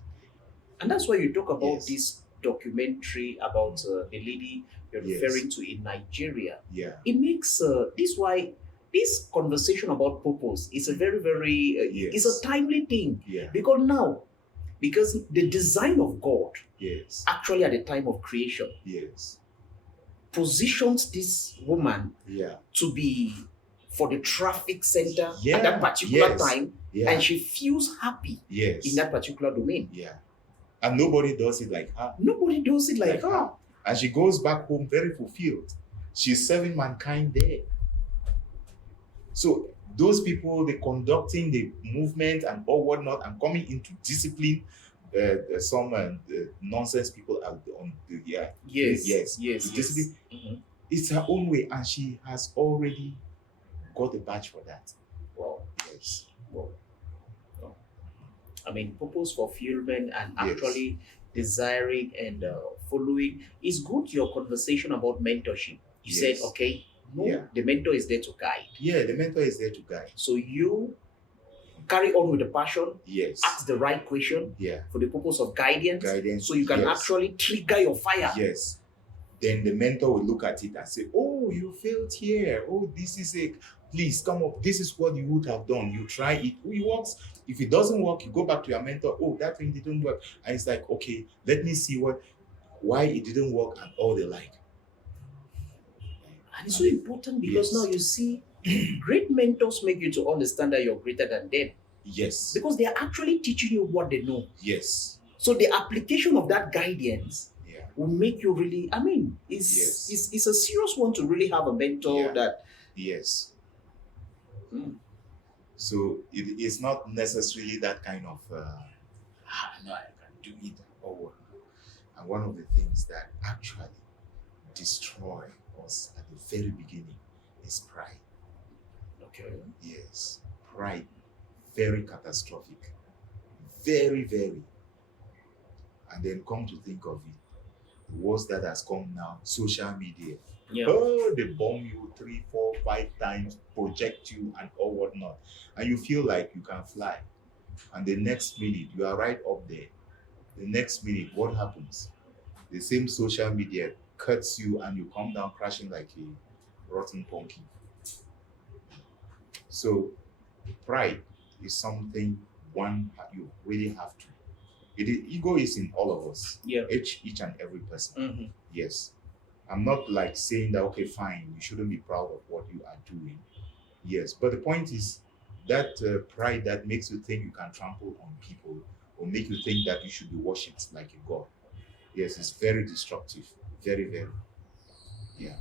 And that's why you talk about Yes. this documentary about the lady you're Yes. referring to in Nigeria. Yeah, It makes this why this conversation about purpose is a very, very it's Yes. a timely thing, yeah, because the design of God yes, actually at the time of creation yes, positions this woman yeah, to be for the traffic center Yeah, at that particular yes. time, yeah, and she feels happy yes, in that particular domain. yeah, and nobody does it like her. Nobody does it like her. And she goes back home very fulfilled. She's serving mankind there. So those people, they conducting the movement and all whatnot, and coming into discipline. Some nonsense people out on the Yes, yes, yes, the yes. discipline. Mhm. It's her own way, and she has already got a badge for that. Wow. Yes, Wow. Wow. I mean, purpose fulfillment and Yes. actually desiring and following is good. Your conversation about mentorship, You said, Yes. okay, no, Yeah. the mentor is there to guide. Yeah, the mentor is there to guide. So you carry on with the passion, Yes. ask the right question Yeah. for the purpose of guidance, Guidance. so you can Yes. actually trigger your fire. Yes. Then the mentor will look at it and say, "Oh, you failed here. Oh, this is a please come up. This is what you would have done. You try it. Oh, it works. If it doesn't work, you go back to your mentor. Oh, that thing didn't work." And it's like, okay, let me see why it didn't work and all the like. And it's so important because Yes. now you see, great mentors make you to understand that you're greater than them Yes. because they are actually teaching you what they know. Yes. So the application of that guidance Yeah. will make you really, I mean, it's a serious one to really have a mentor Yeah. that. Yes. Hmm. So it is not necessarily that kind of no, I can do it or what. And one of the things that actually destroy us at the very beginning is pride. Okay. Yes, pride, very catastrophic, very, very. And then come to think of it, the worst that has come now, social media. Yeah. Oh, they bomb you 3, 4, 5 times, project you and all whatnot. And you feel like you can fly. And the next minute, you are right up there. The next minute, what happens? The same social media cuts you and you come down crashing like a rotten pumpkin. So pride is something you really have to. Ego is in all of us. Yeah. Each and every person. Mm-hmm. Yes. I'm not like saying that, okay, fine, you shouldn't be proud of what you are doing. Yes. But the point is that pride that makes you think you can trample on people or make you think that you should be worshipped like a god. Yes, it's very destructive. Very, very. Yeah.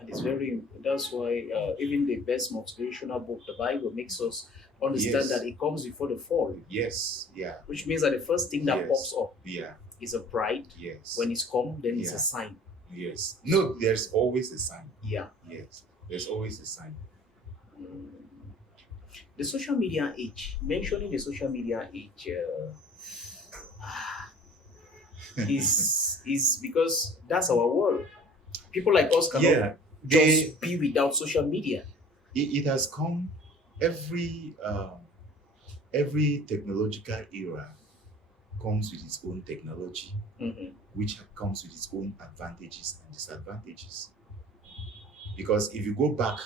And it's very, that's why even the best motivational book, the Bible, makes us understand Yes. that it comes before the fall, Yes. Yeah. which means that the first thing that Yes. pops up Yeah. is a pride. Yes. When it's come, then it's Yeah. a sign. Yes. No, there's always a sign. Yeah. Yes. There's always a sign. Mm. The social media age, mentioning the social media age, is because that's our world. People like us cannot Yeah. just be without social media. It has come every technological era comes with its own technology, Mm-hmm. which comes with its own advantages and disadvantages. Because if you go back,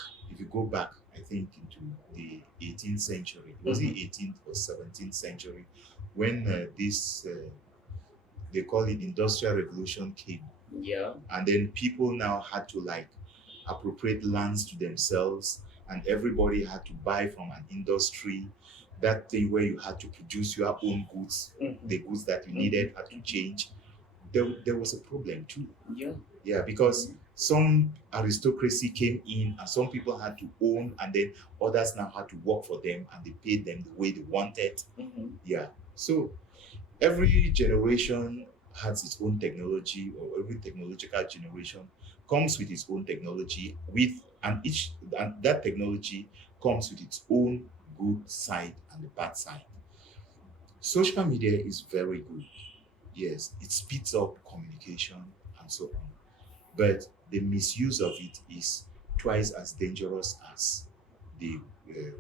I think into the 18th century, was it 18th or 17th century, when this they call it industrial revolution came, Yeah. and then people now had to like appropriate lands to themselves, and everybody had to buy from an industry. That thing where you had to produce your own goods, Mm-hmm. the goods that you needed had to change. There was a problem too. Yeah. Yeah, because some aristocracy came in and some people had to own, and then others now had to work for them and they paid them the way they wanted. Mm-hmm. Yeah. So every generation has its own technology, or every technological generation comes with its own technology and that technology comes with its own good side and the bad side. Social media is very good. Yes, it speeds up communication and so on. But the misuse of it is twice as dangerous as the uh, uh,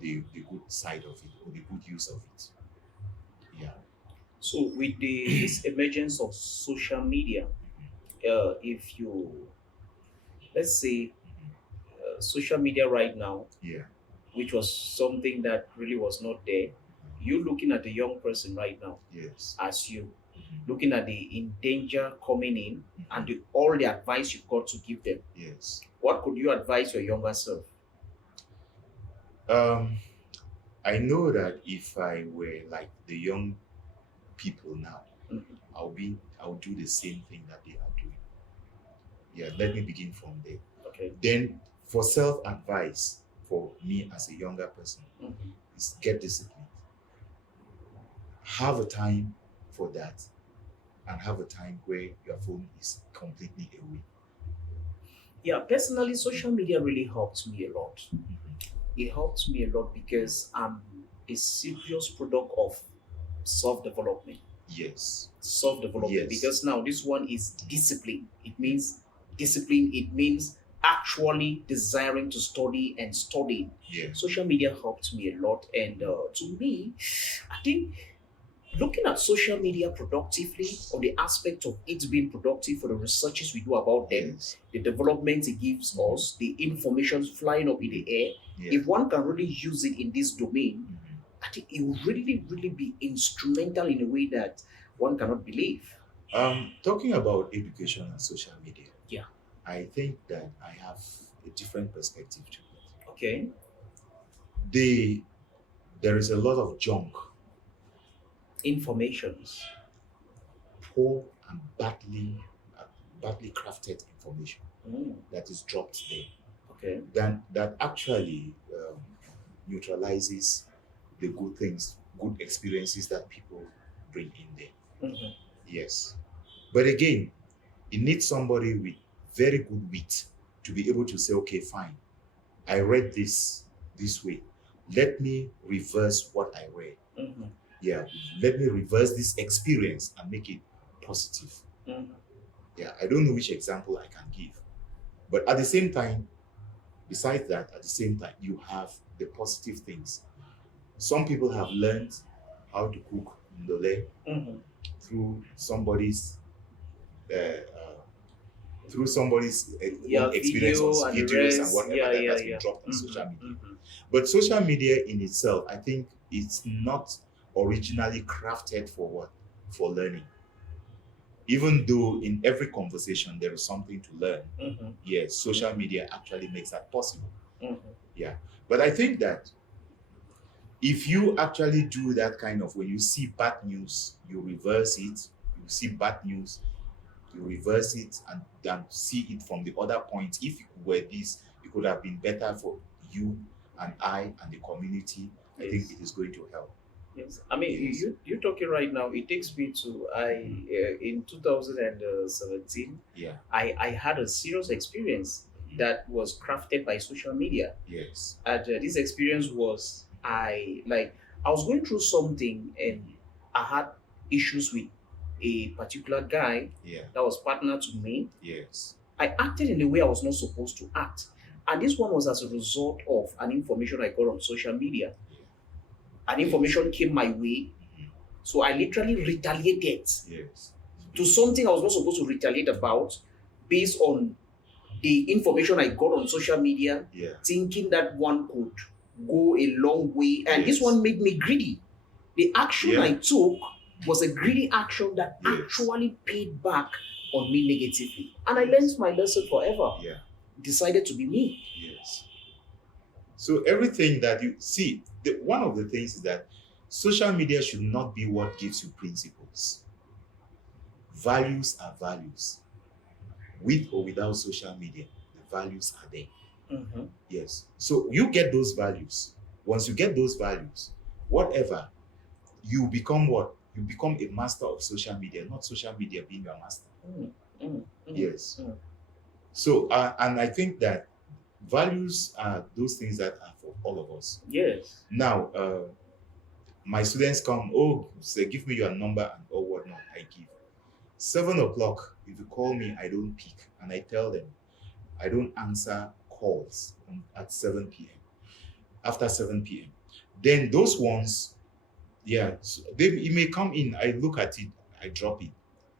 the good side of it or the good use of it. Yeah. So with this emergence of social media, if you, let's say, social media right now, Yeah. which was something that really was not there, you looking at a young person right now Yes. as you looking at the in danger coming in and all the advice you've got to give them, Yes. what could you advise your younger self? Um, I know that if I were like the young people now, Mhm. I'll do the same thing that they are doing. Yeah, let me begin from there. Okay. Then for self-advice for me as a younger person Mhm. is get disciplined. Have a time for that and have a time where your phone is completely away. Yeah, personally, social media really helped me a lot. Mhm. It helped me a lot because I'm a serious product of self-development. Yes. Self-development Yes. because now this one is discipline. It means discipline. It means actually desiring to study and studying. Yeah. Social media helped me a lot, and to me, I think looking at social media productively or the aspect of it being productive for the researches we do about them, Yes. the development it gives us, the information flying up in the air, Yeah. if one can really use it in this domain, Mhm. I think it will really, really be instrumental in a way that one cannot believe. Talking about education and social media, Yeah. I think that I have a different perspective to it. Okay. They, there is a lot of junk, Informations. poor and badly crafted information Mm, that is dropped there. okay. That actually neutralizes the good things, good experiences that people bring in there. Mhm. Yes. But again, it needs somebody with very good wit to be able to say, okay, fine, I read this way. Let me reverse what I read. Mhm. Yeah, let me reverse this experience and make it positive. Mhm. Yeah, I don't know which example I can give. But at the same time, besides that, at the same time, you have the positive things. Some people have learned how to cook ndole Mhm. through somebody's uh, uh, Yeah, own experience on video and the videos and rest. whatever Yeah, that yeah, has been yeah. dropped on social Mhm. media. Mhm. But social media in itself, I think it's not originally crafted for what? For learning. Even though in every conversation there is something to learn, Mhm. yes, social media actually makes that possible. Mhm. Yeah. But I think that if you actually do that kind of, when you see bad news, you reverse it. You see bad news, you reverse it and then see it from the other point. If it were this, it could have been better for you and I and the community. I think Yes. it is going to help. Yes, I mean Yes. you're talking right now. It takes me to in 2017. Yeah. I had a serious experience that was crafted by social media, Yes. and this experience was I was going through something and I had issues with a particular guy Yeah. that was partner to me. Yes. I acted in the way I was not supposed to act, and this one was as a result of an information I got on social media. Yeah. An Yes. information came my way, Mhm. so I literally retaliated Yes. to something I was not supposed to retaliate about based on the information I got on social media, Yeah. thinking that one could go a long way. And this Yes. one made me greedy. The action Yeah. I took was a greedy action that Yes. actually paid back on me negatively. And I learned my lesson forever. Yeah. Decided to be me. Yes. So everything that you see, one of the things is that social media should not be what gives you principles. Values are values. With or without social media, the values are there. Mhm. Yes. So you get those values. Once you get those values, whatever, you become what? You become a master of social media, not social media being your master. Mm, mm, mm, Yes. mm. So, and I think that values are those things that are for all of us. Yes. Now, my students come, oh, say, give me your number and or whatnot. I give. 7 o'clock, if you call me, I don't pick. And I tell them, I don't answer calls at 7 p.m. After 7 p.m. Then those ones, yeah, so it may come in. I look at it, I drop it.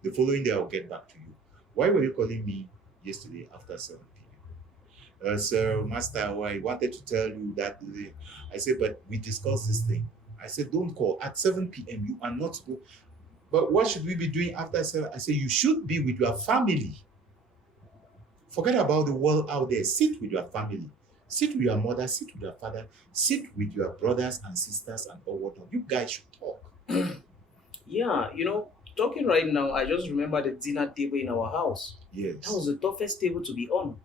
The following day, I'll get back to you. Why were you calling me yesterday after 7 p.m.? Sir, master, I wanted to tell you that. I said, but we discussed this thing. I said, don't call. At 7 p.m., you are not supposed. But what should we be doing after 7? I said, you should be with your family. Forget about the world out there. Sit with your family. Sit with your mother, sit with your father, sit with your brothers and sisters and all whatnot. You guys should talk. Yeah, talking right now, I just remember the dinner table in our house. Yes. That was the toughest table to be on.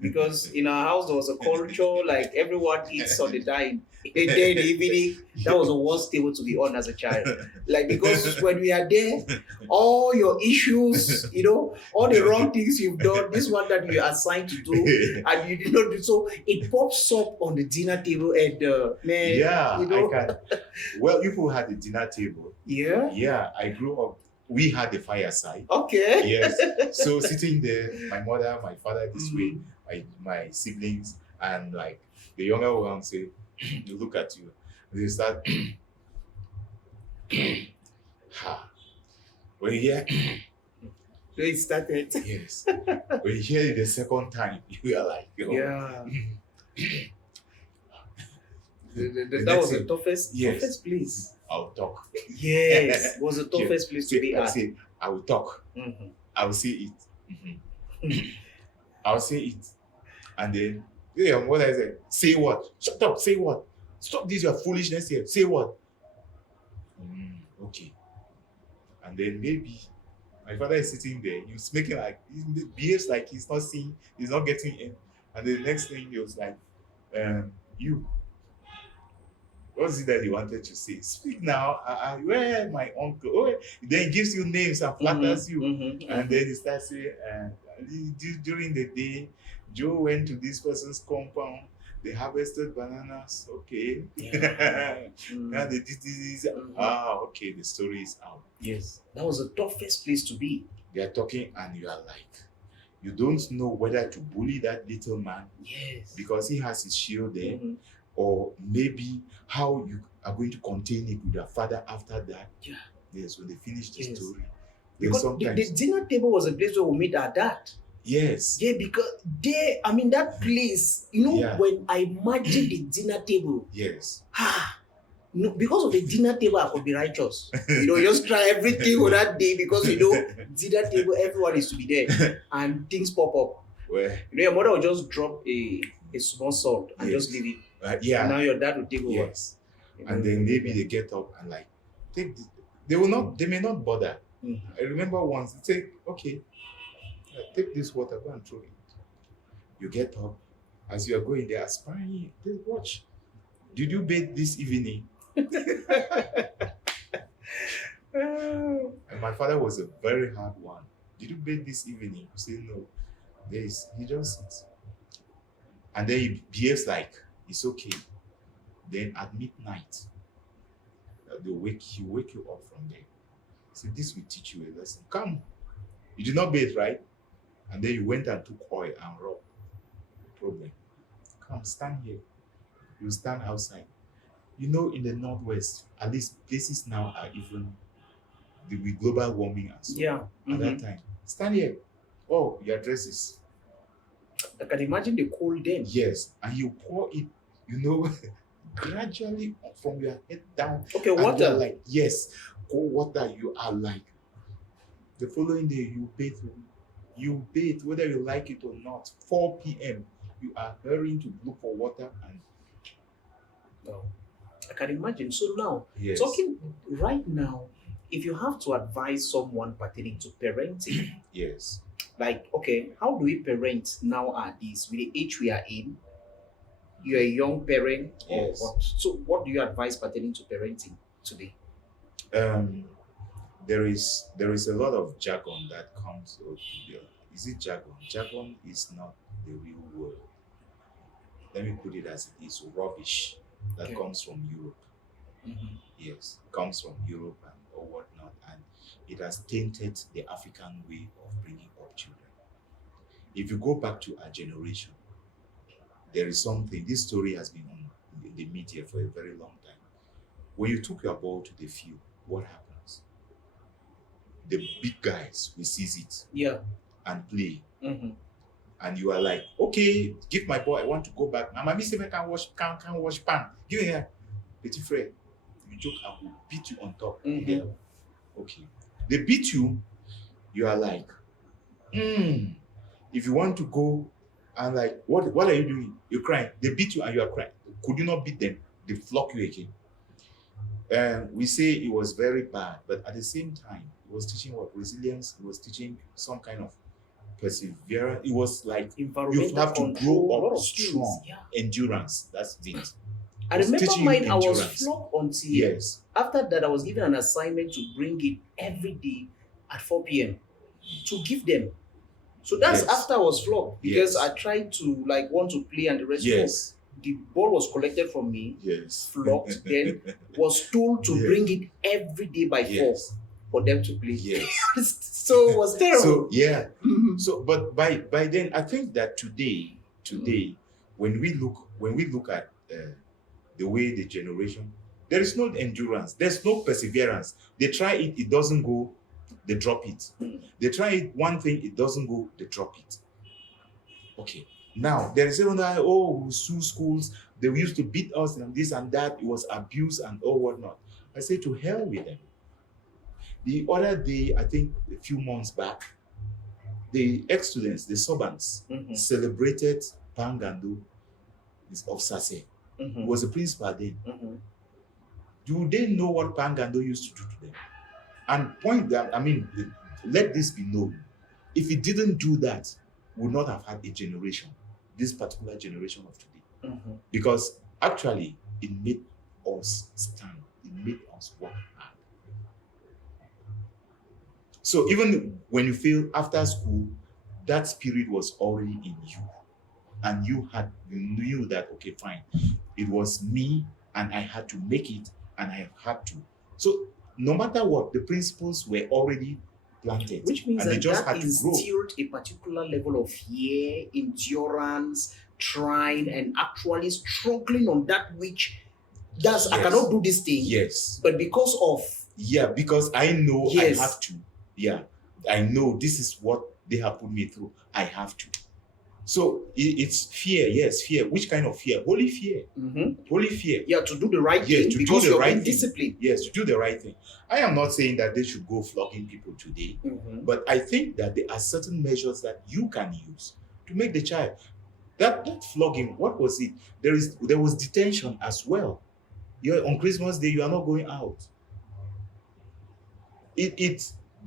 Because in our house there was a culture like everyone eats on the dine. A day in the evening, that was the worst table to be on as a child. Like because when we are there, all your issues, all the wrong things you've done, this one that you are assigned to do, and you did not do so, it pops up on the dinner table, and man, Yeah, I can. Well, people had a dinner table. Yeah. Yeah, I grew up we had the fireside. Okay. Yes. So sitting there, my mother, my father this way, my siblings, and like the younger one say, they look at you, they start ha. When you hear So it started. yes, when you hear it the second time, you are like, oh. Yeah. The That next was the thing, toughest, yes. toughest place. I'll talk. Yes, was the toughest place to be I at. say, I will talk. Mhm. I will say it. I'll say it. And then your mother said, say what? Shut up, say what? Stop this your foolishness here. Say what? Okay. And then maybe my father is sitting there, he's making like he behaves like he's not seeing, he's not getting in. And the next thing he was like, you, what's it that he wanted to say? Speak now. Where my uncle? Oh, then he gives you names and flatters you. And then he starts saying, during the day, Joe went to this person's compound. They harvested bananas. Okay. Yeah. Now they did this. Okay. The story is out. Yes, that was the toughest place to be. They are talking, and you are like, you don't know whether to bully that little man Yes. because he has his shield there, or maybe how you are going to contain it with your father after that. Yeah. Yes, when they finish the Yes. story. Then Because sometimes, the dinner table was a place where we meet our dad. yes, Yeah, because that place, Yeah. when I imagine the dinner table, yes, no, because of the dinner table, I could be righteous. Just try everything on that day because dinner table, everyone is to be there, and things pop up. well, Your mother will just drop a small salt and just Yes. leave it. yeah, And now your dad will take over. yes. And then maybe they get up and like take they will not, they may not bother. Mhm. I remember once they say, okay, take this water, go and throw it. You get up, as you are going, they are spying you. They watch. Did you bathe this evening? And my father was a very hard one. Did you bathe this evening? You say no. He just sits. And then he behaves like it's okay. Then at midnight, he'll wake you up from there. Say, this will teach you a lesson. Come. You did not bathe, right? And then you went and took oil and rub. Problem. Come, stand here. You stand outside. In the Northwest, at least places now are even with global warming and so Yeah. at that time. Stand here. Oh, your dress is. I can imagine the cold then. Yes. And you pour it, gradually from your head down. Okay, And water. you're like, yes, cold water. You are like, the following day you bathe. You bathe whether you like it or not. 4 p.m. You are hurrying to look for water and No. I can imagine. So now, yes. talking right now, if you have to advise someone pertaining to parenting, Yes. like, okay, how do we parent nowadays with the age we are in? You're a young parent, or Yes. what? So, what do you advise pertaining to parenting today? There is a lot of jargon that comes with is it jargon? Jargon is not the real word. Let me put it as it is, rubbish that Okay. comes from Europe. Yes, comes from Europe or whatnot, and it has tainted the African way of bringing up children. If you go back to our generation, there is something. This story has been on the media for a very long time. When you took your ball to the field, what happens? The big guys will seize it Yeah. and play. Mm-hmm. And you are like, okay, give my ball, I want to go back. My mommy said I can't wash pan. Give me here. Petit frère, you joke, I will beat you on top. Mhm. Yeah. Okay. They beat you, you are like, if you want to go and like, what are you doing? You're crying. They beat you and you are crying. Could you not beat them? They flock you again. We say it was very bad, but at the same time, it was teaching what? Resilience. It was teaching some kind of perseverance. It was like you Environmental have to control, a grow lot up of things. strong. Yeah. Endurance. That's it. I was remember teaching mine, you I was endurance. flogged until Yes. after that I was given an assignment to bring it every day at 4 p.m. to give them. So that's Yes. after I was flogged because Yes. I tried to want to play and the rest. Yes. The ball was collected from me, Yes. flogged, then was told to Yes. bring it every day by 4. Yes. for them to play. Yes. So it was terrible. So yeah. Mhm. So but by then I think that today when we look at the way the generation, there is no endurance, there's no perseverance. They try it, it doesn't go, they drop it. Mm. They try it one thing, it doesn't go, they drop it. Okay. Now there is even that, oh, we sue schools, they used to beat us and this and that, it was abuse and all whatnot. I say to hell with them. The other day, I think a few months back, the ex-students, the servants, Mhm. celebrated Pangando of Sase. Mhm. He was the principal then. Mhm. Do they know what Pangando used to do to them? And point that, I mean, let this be known. If he didn't do that, we would not have had a generation, this particular generation of today. Mhm. Because actually, it made us stand, it made us work hard. So even when you fail after school, that spirit was already in you. And you knew that, okay, fine, it was me and I had to make it and I have had to. So no matter what, the principles were already planted. Which means and they that just that had to grow. instilled a particular level of fear, endurance, trying, and actually struggling on that which I Yes. cannot do this thing. Yes. But because of Yeah, because I know Yes. I have to. Yeah. I know this is what they have put me through. I have to. So it's fear, yes, fear. Which kind of fear? Holy fear. Mhm. Holy fear. Yeah, to do the right Yes, thing to do because the you're right being thing. disciplined. Yes, to do the right thing. I am not saying that they should go flogging people today, Mhm. but I think that there are certain measures that you can use to make the child. That flogging, what was it? There was detention as well. You're on Christmas Day, you are not going out. It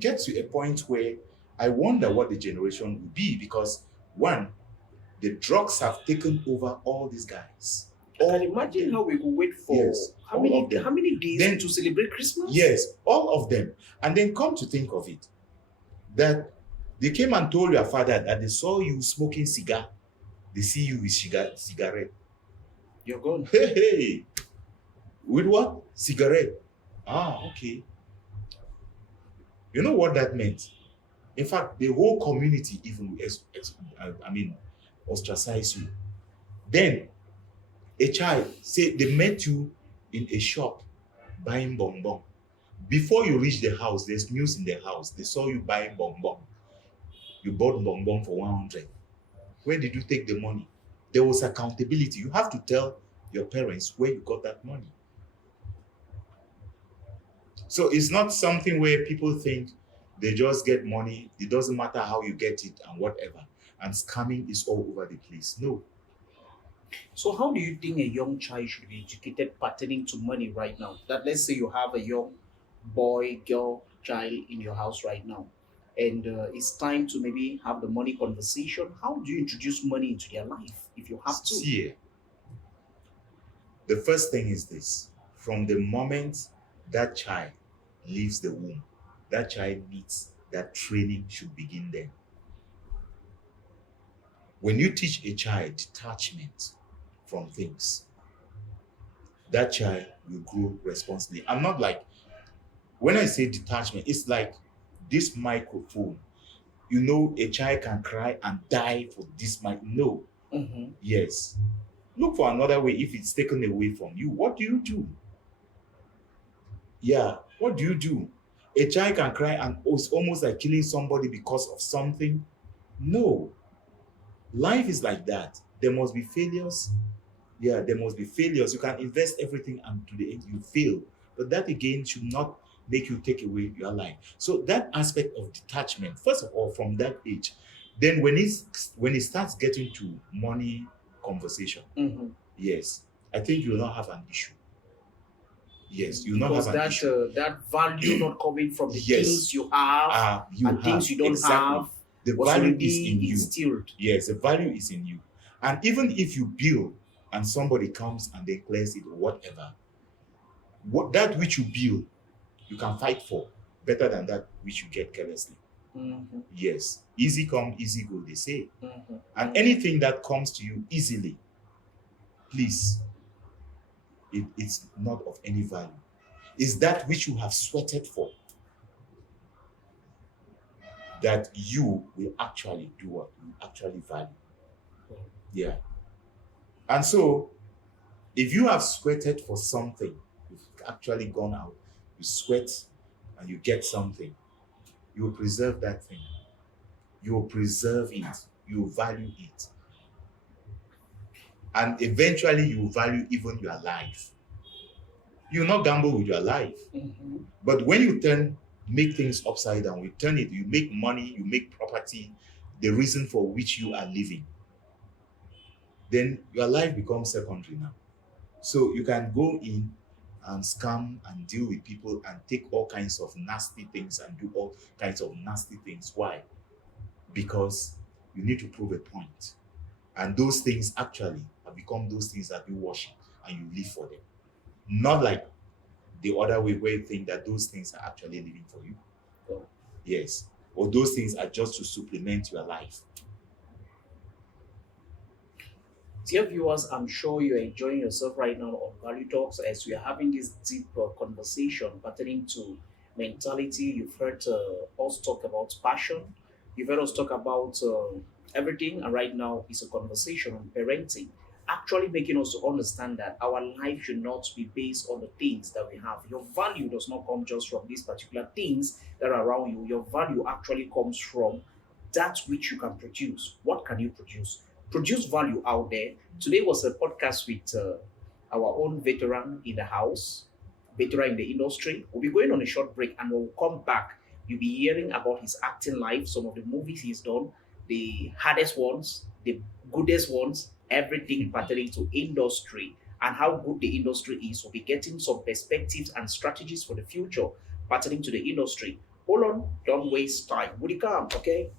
gets to a point where I wonder what the generation will be, because one, the drugs have taken over all these guys. I can All of imagine them. how we could wait for Yes, how all many of them. how many days Then- to celebrate Christmas? Yes, all of them. And then come to think of it, that they came and told your father that they saw you smoking cigar. They see you with cigarette. You're gone. Hey, with what? Cigarette. Ah, okay. You know what that meant? In fact, the whole community even will ostracize you. Then a child, say they met you in a shop buying bonbon. Before you reach the house, there's news in the house. They saw you buying bonbon. You bought bonbon for 100. Where did you take the money? There was accountability. You have to tell your parents where you got that money. So it's not something where people think they just get money. It doesn't matter how you get it and whatever. And scamming is all over the place. No. So how do you think a young child should be educated pertaining to money right now? That let's say you have a young boy, girl, child in your house right now, and it's time to maybe have the money conversation. How do you introduce money into their life if you have to? See, the first thing is this: from the moment that child leaves the womb, that child needs that training should begin then. When you teach a child detachment from things, that child will grow responsibly. I'm not like, when I say detachment, it's like this microphone. You know, a child can cry and die for this mic. No. Mhm. Yes. Look for another way. If it's taken away from you, what do you do? Yeah, what do you do? A child can cry and it's almost like killing somebody because of something. No. Life is like that. There must be failures. Yeah, there must be failures. You can invest everything and to the end you fail. But that again should not make you take away your life. So that aspect of detachment, first of all, from that age, then when it starts getting to money conversation, Mhm. yes, I think you will not have an issue. Yes, you will not Because have an that issue. that value not coming from the Yes. things you have You and have things you don't exactly. have The was value already is in you. instilled. Yes, the value is in you. And even if you build and somebody comes and they clears it or whatever, that which you build, you can fight for better than that which you get carelessly. Mhm. Yes, easy come, easy go, they say. Mhm. And anything that comes to you easily, please, it's not of any value. It's that which you have sweated for. that you will actually do what you actually value. Yeah. And so if you have sweated for something, you've actually gone out, you sweat and you get something, you will preserve that thing. You will preserve it. You will value it. And eventually you will value even your life. You will not gamble with your life. Mhm. But when you make things upside down, you turn it, you make money, you make property, the reason for which you are living, then your life becomes secondary now. So you can go in and scam and deal with people and take all kinds of nasty things and do all kinds of nasty things. Why? Because you need to prove a point. And those things actually have become those things that you worship and you live for them. Not like the other way where you think that those things are actually living for you. So, Yes. Or those things are just to supplement your life. dear viewers, I'm sure you're enjoying yourself right now on Value Talks as we are having this deep conversation pertaining to mentality. You've heard us talk about passion. You've heard us talk about everything. And right now, it's a conversation on parenting, actually making us to understand that our life should not be based on the things that we have. Your value does not come just from these particular things that are around you. Your value actually comes from that which you can produce. What can you produce? Produce value out there. Today was a podcast with our own veteran in the house, veteran in the industry. We'll be going on a short break and we'll come back. You'll be hearing about his acting life, some of the movies he's done, the hardest ones, the goodest ones, everything pertaining to industry and how good the industry is. We'll be getting some perspectives and strategies for the future pertaining to the industry. Hold on, don't waste time. Would you come? Okay.